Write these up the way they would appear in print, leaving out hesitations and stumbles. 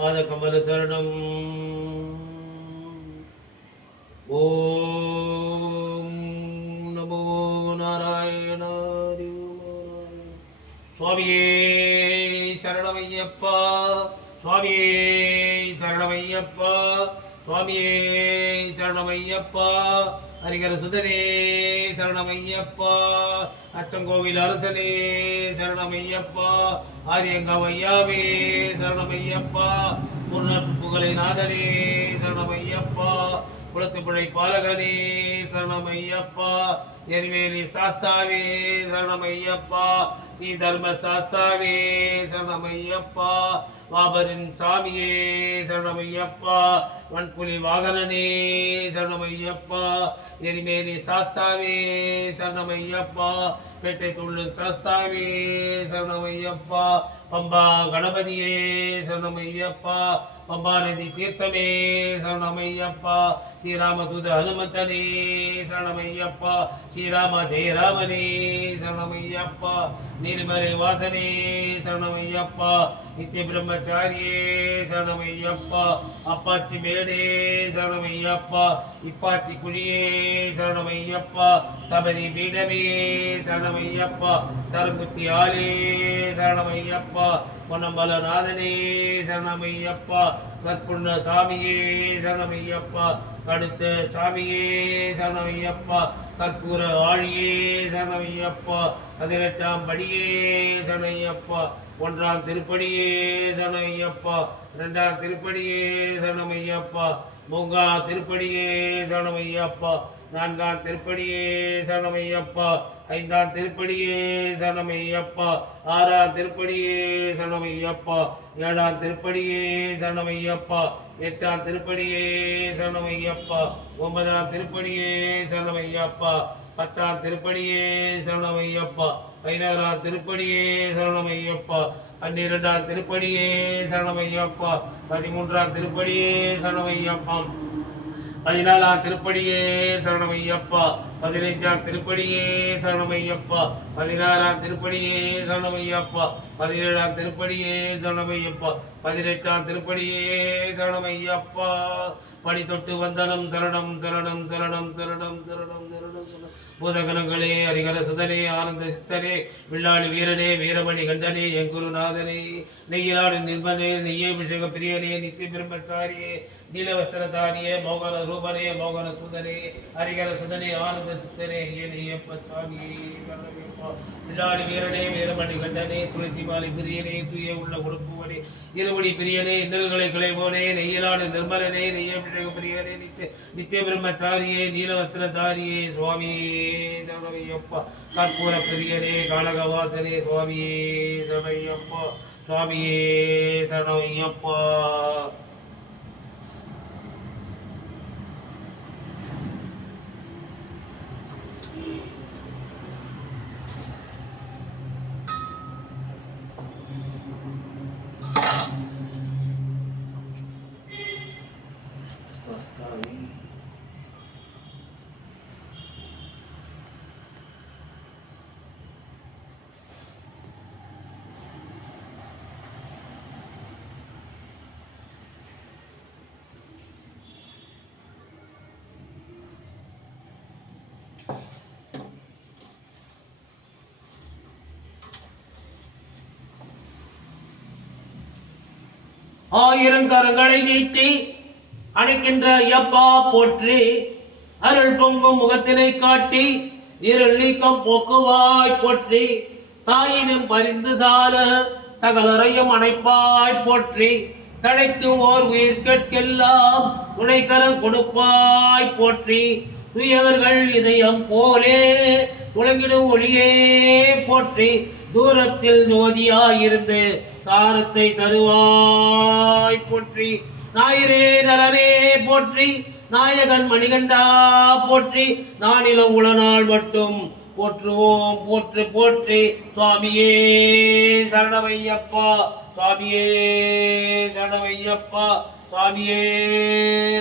பாதகமல சரணம். ஓம் நமோ நாராயணாய. சுவாமியே சரணமையப்பா, சுவாமியே சரணமையப்பா, சுவாமியே சரணமையப்பா. ஹரிகர சுதனே சரணமையப்பா, அச்சங்கோவில் அரசனே சரணமையப்பா, ஆரியங்காவையாவே சரணமையப்பா, புகழை நாதனே சரணமையப்பா, குளத்து பிழை பாலகனே சரணமையப்பா, எரிவேலி சாஸ்தாவே சரணமையப்பா, ஸ்ரீ தர்ம சாஸ்தாவே சரணமையப்பா, வாபரின் சாமியே சரணமையப்பா, வன்புலி வாகனனே சரணமையப்பா, எரிமேலி சாஸ்தாவே சரணமையப்பா, பேட்டை துள்ளு சாஸ்தாவே சரணமையப்பா, பம்பா கணபதியே சரணமையப்பா, பம்பா நதி தீர்த்தமே சரணமையப்பா, ஸ்ரீராமதூத ஹனுமந்தனே சரணமையப்பா, ஸ்ரீராம ஜெயராமனே சரணமையப்பா, நீலிமலை வாசனே சரணமையப்பா, நித்திய பிரம்மச்சாரியே சரணமையப்பா, அப்பாச்சி மேடே சரணமையப்பா, இப்பாச்சி குழியே சரணமையப்பா, சபரி பீடமே சரணமையப்பா, சரமுத்தி ஆலே சரணமையப்பா, பொன்னம்பலநாதனே சரணமையப்பா, கற்புண்ண சாமியே சரணமையப்பா, கடுத்த சாமியே சரணமையப்பா, கற்பூர ஆழியே சரணமையப்பா, 18ஆம் படியே சரணையப்பா, 1ஆம் திருப்படியே சரணையப்பா, 2ஆம் திருப்படியே சரணமையப்பா, 3ஆம் திருப்படியே சரணமையப்பா, 4ஆம் திருப்படியே சரணமையப்பா, 5ஆம் திருப்படியே சரணமையப்பா, 6ஆம் திருப்படியே சரணமையப்பா, 7ஆம் திருப்படியே சரணமையப்பா, 8ஆம் திருப்படியே சரணமையப்பா, 9ஆம் திருப்படியே சரணமையப்பா, 10ஆம் திருப்படியே சரணமையப்பா, 11ஆம் திருப்படியே சரணமையப்பா, 12ஆம் திருப்படியே சரணமையப்பா, 13ஆம் திருப்படியே சரணமையப்பா, 14ஆம் திருப்படியே சரணமையப்பா, 15ஆம் திருப்படியே சரணமையப்பா, 16ஆம் திருப்படியே சரணமையப்பா, 17ஆம் திருப்படியே சரணமையப்பா, 18ஆம் திருப்படியே சரணமையப்பா, படி தொட்டு வந்தனம் சரணம் சரணம் சரணம் சரணம் சரணம் சரணம் சரணம். பூதகணங்களே ஹரிகர சுதனே ஆனந்த சித்தனே வில்லாளி வீரனே வீரமணி கண்டனே என் குருநாதனே நெய்யிலாடு நிர்மனே நெய்யபிஷேக பிரியனே நித்திய பிரம்மச்சாரியே நீலவஸ்திரதாரியே மோகன ரூபனே மோகன சுதனே ஹரிகர சுதனே ஆனந்த சித்தனே ஏனையப்ப சுவாமியே வில்லாளி வீரனே வீரமணி கண்டனே துளசி மாலை பிரியனே தூய உள்ள கொடுப்புவனே இருபடி பிரியனே இன்னல்களை கிளைவோனே நெய்யிலாடு நிர்மலனே நெய்யபிஷேக பிரியனே நித்திய பிரம்மச்சாரியே நீலவஸ்திரதாரியே சுவாமியே சரணமையப்பா, கற்பூர பிரியனே கானகவாசனே சுவாமியே சரணமையப்பா, சுவாமியே சரணமையப்பா. ஆயிரங்கரங்களை நீட்டி அணைக்கின்ற ஐயப்பா போற்றி, அருள் பொங்கும் முகத்தினை காட்டி இருள் நீக்கம் போக்குவாய் போற்றி, தாயினும் பரிந்து சால சகலரையும் அணைப்பாய் போற்றி, தடைக்கும் ஓர் உயிர்கட்கெல்லாம் துணைக்கரம் கொடுப்பாய் போற்றி, துயவர்கள் இதயம் போலே உலகிடும் ஒளியே போற்றி, தூரத்தில் ஜோதியாயிருந்து சாரத்தை தருவாய் போற்றி, ஞாயிறே நலனே போற்றி, நாயகன் மணிகண்டா போற்றி, நானிலம் உளநாள் மட்டும் போற்றுவோம் போற்று போற்றி, சுவாமியே சரணமையப்பா, சுவாமியே சரணமையப்பா, சுவாமியே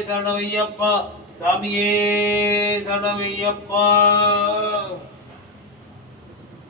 சரணமையப்பா, சுவாமியே சரணமையப்பா.